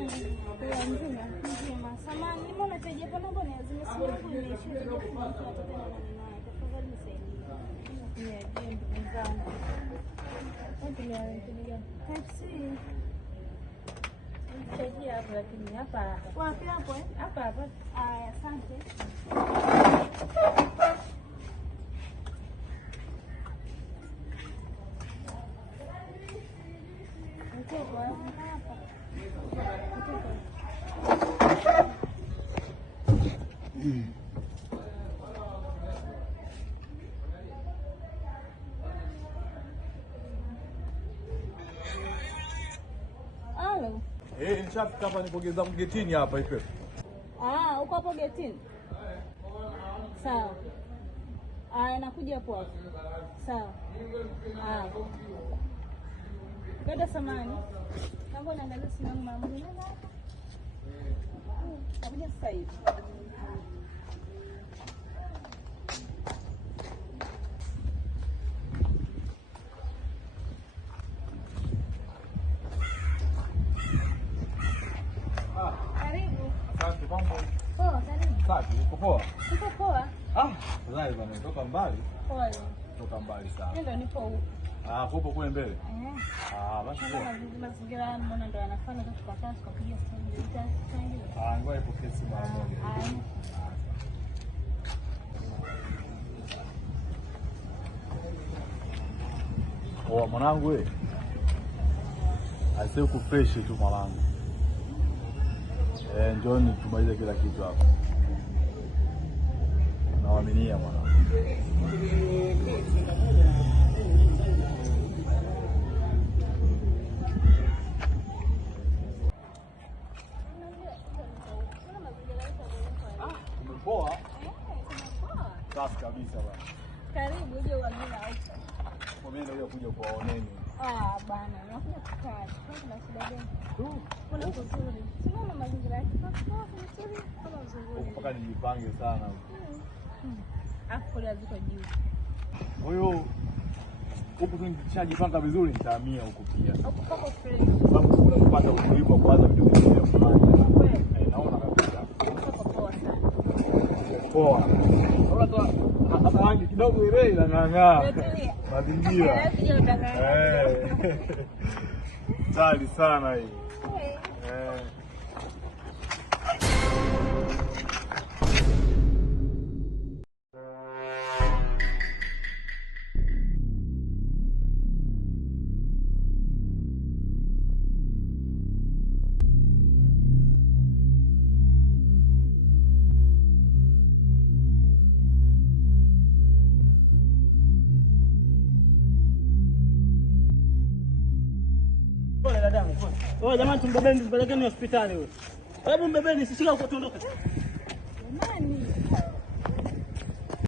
yangu. Kwa nzima. Samani, mbona teje hapa naomba niazime simu yangu imeisha kwa watoto na nani. Tafadhali nisaidie. Yeah, ndio mzangu. Wapi ni anapiga? Taxi. Nisaidie hapo lakini hapa. Wapi hapo eh? Hapa. Aya, asante. Halo. Nishafika hapa nipogeza getini hapa ipe. Uko hapo getini? Sawa. Nakuja hapo. Sawa. Dada samani. Naomba niangalie simu yangu mara moja. Nakuja sasa hivi. Karibu. Asante mambo. Poa, karibu. Safi, uko poa? Uko poa? Zai bwana, toka mbali. Pole. Toka mbali sana. Ndio nipo huko. Popo kule mbele. Basi poa. Mazingira mbona ndo yanafanya tukakaa tukapiga story. Ngoja ipo kesi mara moja. Mwanangu wewe. Aisee uko fresh tu mwanangu. Njoni tumalize kila kitu hapa. Nawaaminia mwanangu. Umepoa? Poa. Safi kabisa bwana. Karibu uje uamini huko. Kwa mimi ndio kuja kuwaoneni. Bwana, nakuja kukaa. Kuna shida gani? Kuna kuzuri. Tunaona mazingira yake nzuri kama nzuri. Mpaka nijipange sana. Afu leo ziko juu. Kwa hiyo huko tunajipanga vizuri nitahamia huko pia. Huko pako free. Sababu kuna kupata utulivu wa kuanza vitu vingine fulani. Naona kabisa. Poa sana. Poa. Unaona hata rangi kidogo ile inang'aa. Mazingira. Tali sana hii. Jamani tumbebeni tumpelekeni hospitali huyo. Hebu mbebeni sishika huko tuondoke. Jamani.